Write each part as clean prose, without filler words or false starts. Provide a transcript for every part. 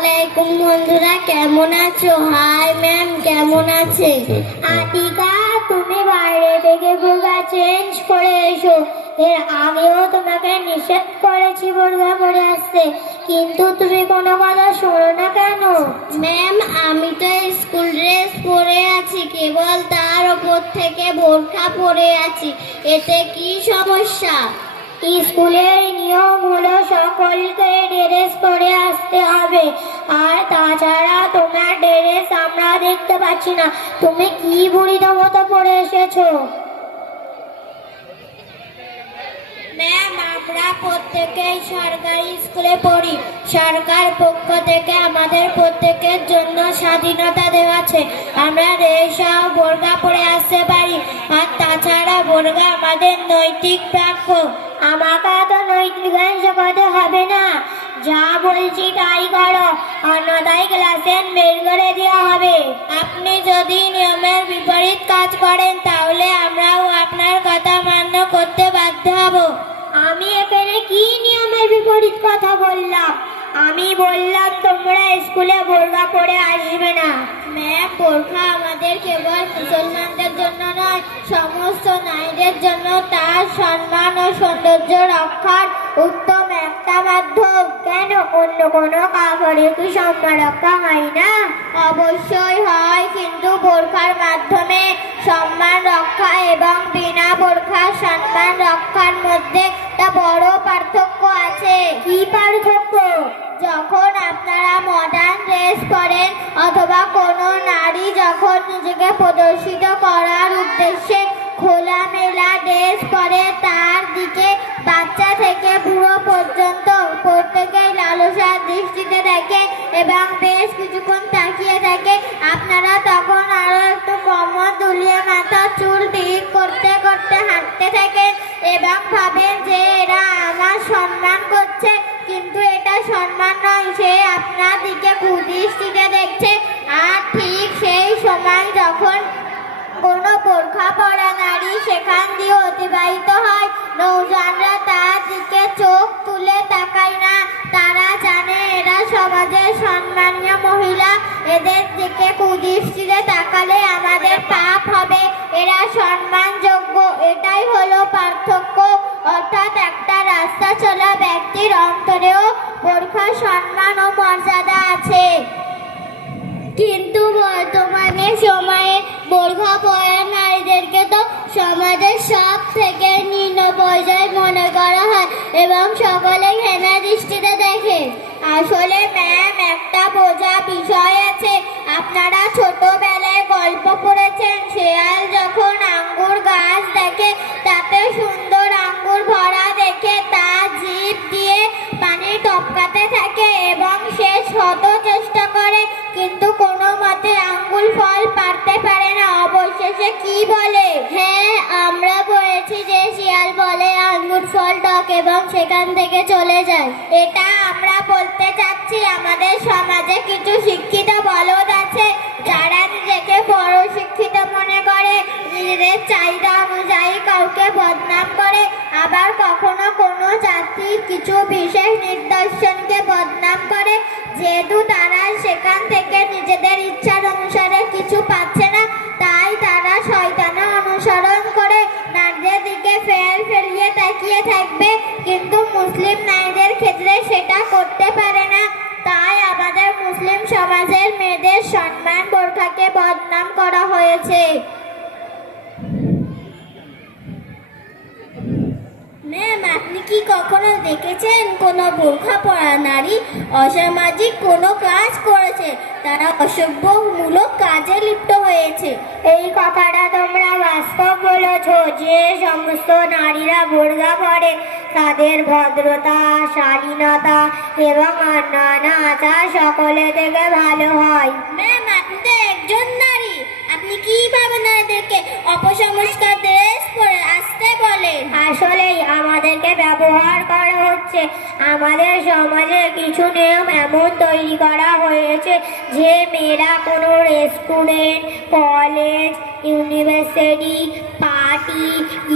আলাইকুম বন্ধুরা, কেমন আছো? হাই ম্যাম, কেমন আছে? আতিকা, তুমি বাইরে থেকে বোরকা চেঞ্জ করে এসো। এর আগেও তোমাকে নিষেধ করেছি বোরকা পরে আসতে, কিন্তু তুমি কোনো কথা শোনো না কেন? ম্যাম, আমি তো স্কুল ড্রেস পরে আছি, কেবল তার ওপর থেকে বোরকা পরে আছি, এতে কি সমস্যা? স্কুলের নিয়ম হলো সকলকে ড্রেস পরে আসতে হবে, আর তাছাড়া তোমার ড্রেস আমরা দেখতে পাচ্ছি না, তুমি কি বুড়ির মতো পরে এসেছো? ম্যাম, আমরা প্রত্যেকেই সরকারি স্কুলে পড়ি। সরকার পক্ষ থেকে আমাদের প্রত্যেকের জন্য স্বাধীনতা দেওয়া আছে, আমরা ড্রেসও বোরকা পরে আসতে পারি, আর তাছাড়া বোরকা আমাদের নৈতিক প্রাপ্য। আমাকে তো নৈতিক জ্ঞান শেখাতে হবে না, যা বলছি তাই করো, অন্যথায় ক্লাসে বের করে দেওয়া হবে। আপনি যদি নিয়মের বিপরীত কাজ করেন তাহলে আমরাও আপনার কথা মান্য করতে বাধ্য হব। আমি এখানে কি নিয়মের বিপরীত কথা বললাম? আমি বললাম তোমরা স্কুলে বোরকা পরে আসবে না। ম্যাম, বোরকা আমাদের কেবল মুসলমানদের জন্য নয়, সমস্ত নারীদের জন্য তার সম্মান ও সৌন্দর্য রক্ষার উত্তম একটা মাধ্যম। কেন, অন্য কোনো কাপড়ে কি সম্মান রক্ষা হয় না? অবশ্যই হয়, কিন্তু বোরকার মাধ্যমে সম্মান রক্ষা এবং বিনা বোরকার সম্মান রক্ষার মধ্যে একটা বড় পার্থক্য আছে। কি পার্থক্য? যখন আপনারা মডার্ন ড্রেস পরেন অথবা কোনো নারী যখন নিজেকে প্রদর্শিত করার উদ্দেশ্যে খোলামেলা ড্রেস পরে, তার দিকে বাচ্চা থেকে বুড়ো পর্যন্ত প্রত্যেকেই লালসার দৃষ্টিতে দেখে এবং বেশ কিছুক্ষণ তাকিয়ে থাকে, আপনারা তখন আরো একটু কোমর দুলিয়ে মাথা চুল ঠিক করতে করতে হাঁটতে থাকেন এবং ভাবেন যে এরা আমার সম্মান করছে, কিন্তু এটা সম্মান নয়, সে আপনার দিকে কুদৃষ্টিতে দেখছে। আর ঠিক সেই সময় যখন কোনো বোরখা পরা নারী সেখান দিয়ে অতিবাহিত হয়, নৌজওয়ানরা তার দিকে চোখ তুলে তাকায় না, তারা জানে এরা সমাজের সম্মানীয় মহিলা, এদের দিকে কুদৃষ্টিতে তাকালে আমাদের পাপ হবে, এরা সম্মানযোগ্য। এটাই হলো পার্থক্য, অর্থাৎ একটা রাস্তা চলা ব্যক্তির অন্তরেও বোরখার সম্মান ও মর্যাদা আছে। কিন্তু বর্তমানে সময়ে বোরখা পরা নারীদেরকে তো সমাজের সব থেকে নিম্ন পর্যায়ে মনে করা হয় এবং সকলে ঘৃণা দৃষ্টিতে দেখে। আসলে ম্যাম, একটা বোঝা বিষয় আছে। আপনারা ছোটবেলায় গল্প পড়েছেন, শেয়াল যখন আঙ্গুর গাছ দেখে তাতে সুন্দর আঙ্গুর ভরা দেখে তার জিভ দিয়ে পানি টপকাতে থাকে এবং সে শত চেষ্টা করে কিন্তু কোনো মতে আঙ্গুর ফল পারতে পারে না, অবশেষে কি বলে? হ্যাঁ, আমরা পড়েছি যে শিয়াল বলে আঙ্গুর ফল টক এবং সেখান থেকে চলে যায়। এটা আমরা বলতে চাচ্ছি, আমাদের সমাজে কিছু শিক্ষিত বলদ আছে যারা নিজেকে বড় শিক্ষিত মনে করে, নিজেদের চাহিদা অনুযায়ী কাউকে বদনাম করে, আবার কখনো কোনো জাতির কিছু বিশেষ নিদর্শনকে বদনাম করে, যেহেতু তারা সেখান থেকে নিজেদের ইচ্ছার অনুসারে কিছু পাচ্ছে না, তাই তারা শয়তানা অনুসরণ করে নারীদের দিকে ফেলিয়ে তাকিয়ে থাকবে, কিন্তু মুসলিম নারীদের ক্ষেত্রে সেটা করতে পারে না। তাই আমাদের মুসলিম সমাজের মেয়েদের সম্মান বোরখাকে বদনাম করা হয়েছে। ম্যাম, আপনি কি কখনো দেখেছেন কোনো বোরখা পরা নারী অসামাজিক কোনো কাজ করেছে, তারা অসভ্যমূলক কাজে লিপ্ত হয়েছে? এই কথাটা তোমরা বাস্তব বলেছো। যে সমস্ত নারীরা বোরখা পরে তাদের ভদ্রতা, শালীনতা এবং অন্যান্য আচার সকলে থেকে ভালো হয়। ম্যাম, আপনি তো একজন নারী, আপনি কিভাবে নারীদেরকে অপসংস্কার ড্রেস পরে আসতে বলেন? আসলেই আমাদেরকে ব্যবহার করা হচ্ছে হচ্ছে। আমাদের সমাজে কিছু নিয়ম এমন তৈরি করা হয়েছে যে মেয়েরা কোনো রেস্টুরেন্ট, কলেজ, ইউনিভার্সিটি, পার্টি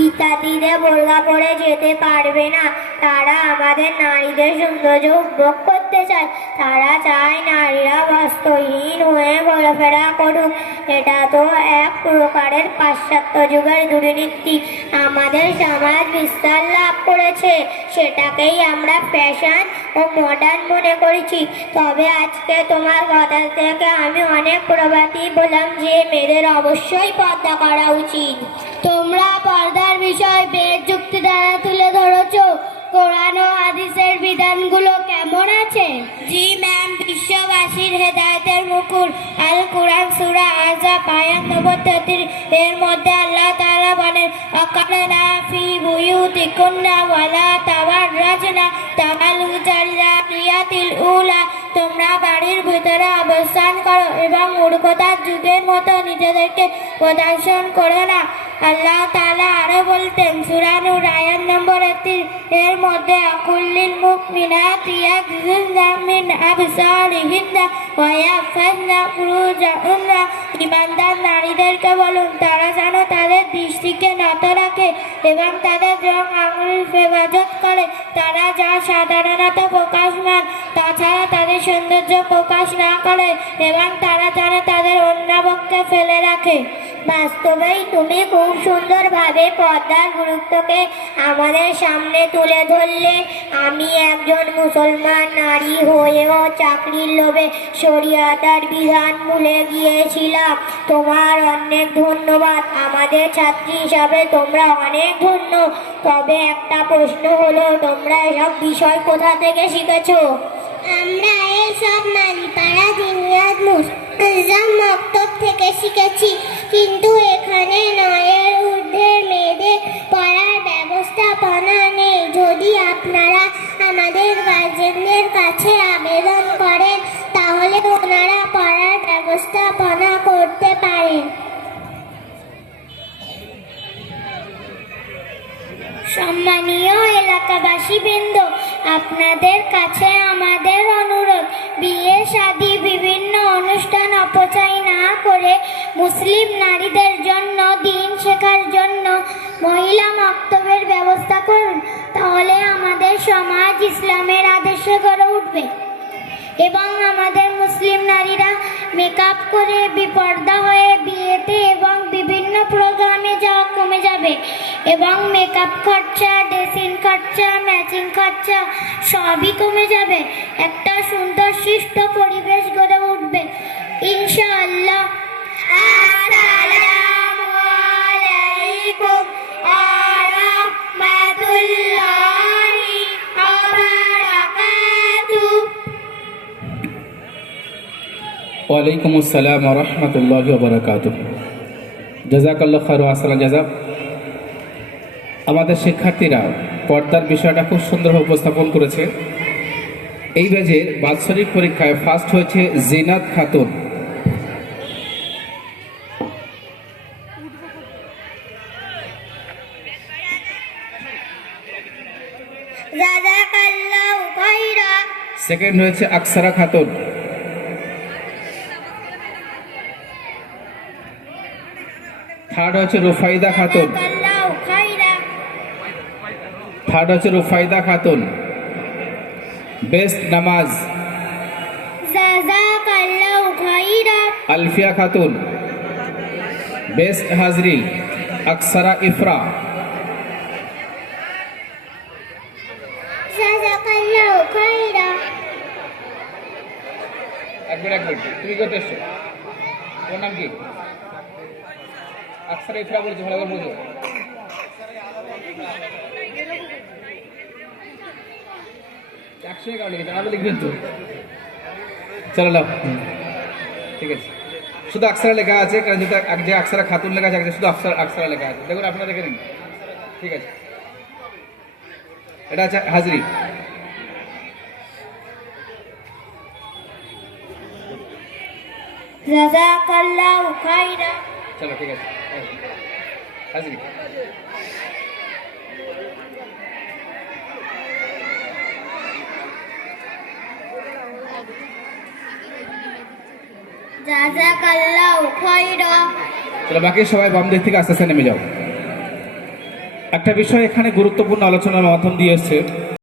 ইত্যাদিতে বোরকা পরে যেতে পারবে না। তারা আমাদের নারীদের সৌন্দর্য উপভোগ করতে চায়। তারা চায় নারীরা বস্ত্রহীন হয়ে ঘোরাফেরা করুক। এটা তো এক প্রকারের পাশ্চাত্য যুগের দুর্নীতি। আমাদের সমাজ বিস্তার লাভ করেছে, সেটাকেই আমরা ফ্যাশন ও মডার্ন মনে করেছি। তবে আজকে তোমার কথা থেকে আমি অনেক প্রবাদী বললাম যে মেয়েদের অবশ্যই পর্দা করা উচিত। তোমরা পর্দার বিষয় বেদ যুক্তি দ্বারা তুলে ধরেছো। কোরআন ও হাদিসের বিধানগুলো কেমন আছে? জি ম্যাম, বিশ্ববাসীর হেদায়েতের মুকুর আল কোরআন সূরা আহজাব আয়াত নম্বর 33 এর মধ্যে আল্লাহ তাআলা বলেন, ওয়াকারনা ফি বুয়ুতিকুন্না ওয়ালা তাবাররাজনা তাবাররুজাল জাহিলিয়াতিল উলা। তোমরা বাড়ির ভিতরে অবস্থান করো এবং মূর্খতার যুগের মতো নিজেদেরকে প্রদর্শন করো না। আল্লাহ তাআলা আরো বলতেন সূরা নূর আয়াত নম্বর 31 এর মধ্যে, কুল্লিল মুমিনাতি ইয়াগযুযনা মিন আবসারিহিন্না ওয়া ইয়াহফাযনা ফুরুজাহুন্না। ঈমানদার নারীদেরকে বলুন তারা যেন তাদের দৃষ্টিকে নত রাখে এবং তাদের রং আঙুলের হেফাজত করে। তারা যা সাধারণত প্রকাশমান তাছাড়া তাদের সৌন্দর্য প্রকাশ না করে এবং তারা যেন তাদের অন্যবক্ষে ফেলে রাখে। বাস্তবেই তুমি খুব সুন্দরভাবে পর্দার গুরুত্বকে আমাদের সামনে তুলে ধরলে। আমি একজন মুসলমান নারী হয়েও চাকরির লোভে শরিয়াতের বিধান ভুলে গিয়েছিলাম। তোমার অনেক ধন্যবাদ। আমাদের ছাত্রী হিসাবে তোমরা অনেক ধন্য। তবে একটা প্রশ্ন হলো, তোমরা এসব বিষয় কোথা থেকে শিখেছো? আমরা এইসব নারীপাড়া দিনিয়াত মুআজ্জাম মক্তব থেকে শিখেছি, কিন্তু এখানে 9-এর ঊর্ধ্বে মেয়েদের পড়ার ব্যবস্থাপনা নেই। যদি আপনারা আমাদের গার্জেনদের কাছে আবেদন করেন তাহলে ওনারা পড়ার ব্যবস্থাপনা করতে পারেন। সম্মানীয় এলাকাবাসী বৃন্দ, আপনাদের কাছে আমাদের অনুরোধ, বিয়ে শাদী বিভিন্ন অনুষ্ঠান অপচয় না করে মুসলিম নারীদের জন্য দিন শেখার জন্য মহিলা মক্তবের ব্যবস্থা করুন। তাহলে আমাদের সমাজ ইসলামের আদর্শে গড়ে উঠবে এবং আমাদের মুসলিম নারীরা মেকআপ করে বিপর্দা হয়ে বিয়েতে এবং বিভিন্ন প্রোগ্রামে যাওয়া কমে যাবে এবং মেকআপ খরচা, ড্রেসিং খরচা, ম্যাচিং খরচা সবই কমে যাবে। একটা সুন্দর সুস্থ পরিবেশ গড়ে উঠবে ইনশাআল্লাহ। আসসালামু আলাইকুম ওয়া রাহমাতুল্লাহি ওয়া বারাকাতুহু। ওয়ালাইকুম আসসালাম ওয়া রাহমাতুল্লাহি ওয়া বারাকাতুহু। জাযাকাল্লাহু খায়রান ওয়া আহসানাল জাযা। আমাদের শিক্ষার্থীরা পর্দার বিষয়টা খুব সুন্দরভাবে উপস্থাপন করেছে। এই ব্যাচের বাৎসরিক পরীক্ষায় ফার্স্ট হয়েছে জিনাত খাতুন। জাযাকাল্লাহু খায়রান। সেকেন্ড হয়েছে আকসারা খাতুন। থার্ড হচ্ছে রুফাইদা খাতুন। জাযাকাল্লাহু খায়রান। থার্ড হচ্ছে রুফাইদা খাতুন। বেস্ট নামাজ জাযাকাল্লাহু খায়রান। আলফিয়া খাতুন। বেস্ট হাজরি আকসারা ইফরা। জাযাকাল্লাহু খায়রান। এক মিনিট তুমি কত এসছো? তোমার নাম কি? আকসারা ইফরা বলছো, ভালো করে বলছো। একশোই কারণ লিখেছে, আরো লিখবেন তো। চলো নাও, ঠিক আছে। শুধু আকসারা লেখা আছে, কারণ যেটা যে আকসারা খাতুন লেখা আছে শুধু আকসারা লেখা আছে। দেখুন আপনারা দেখে নিন, ঠিক আছে। এটা আছে হাজরি। জাযাকাল্লাহু খায়রান। চলো ঠিক আছে, হাজরি। জাযাকাল্লাহু খাইরা। চলো বাকি সবাই বাম দিক থেকে আস্তে আস্তে নেমে যাও। একটা বিষয় এখানে গুরুত্বপূর্ণ আলোচনার মাধ্যম দিয়ে এসছে,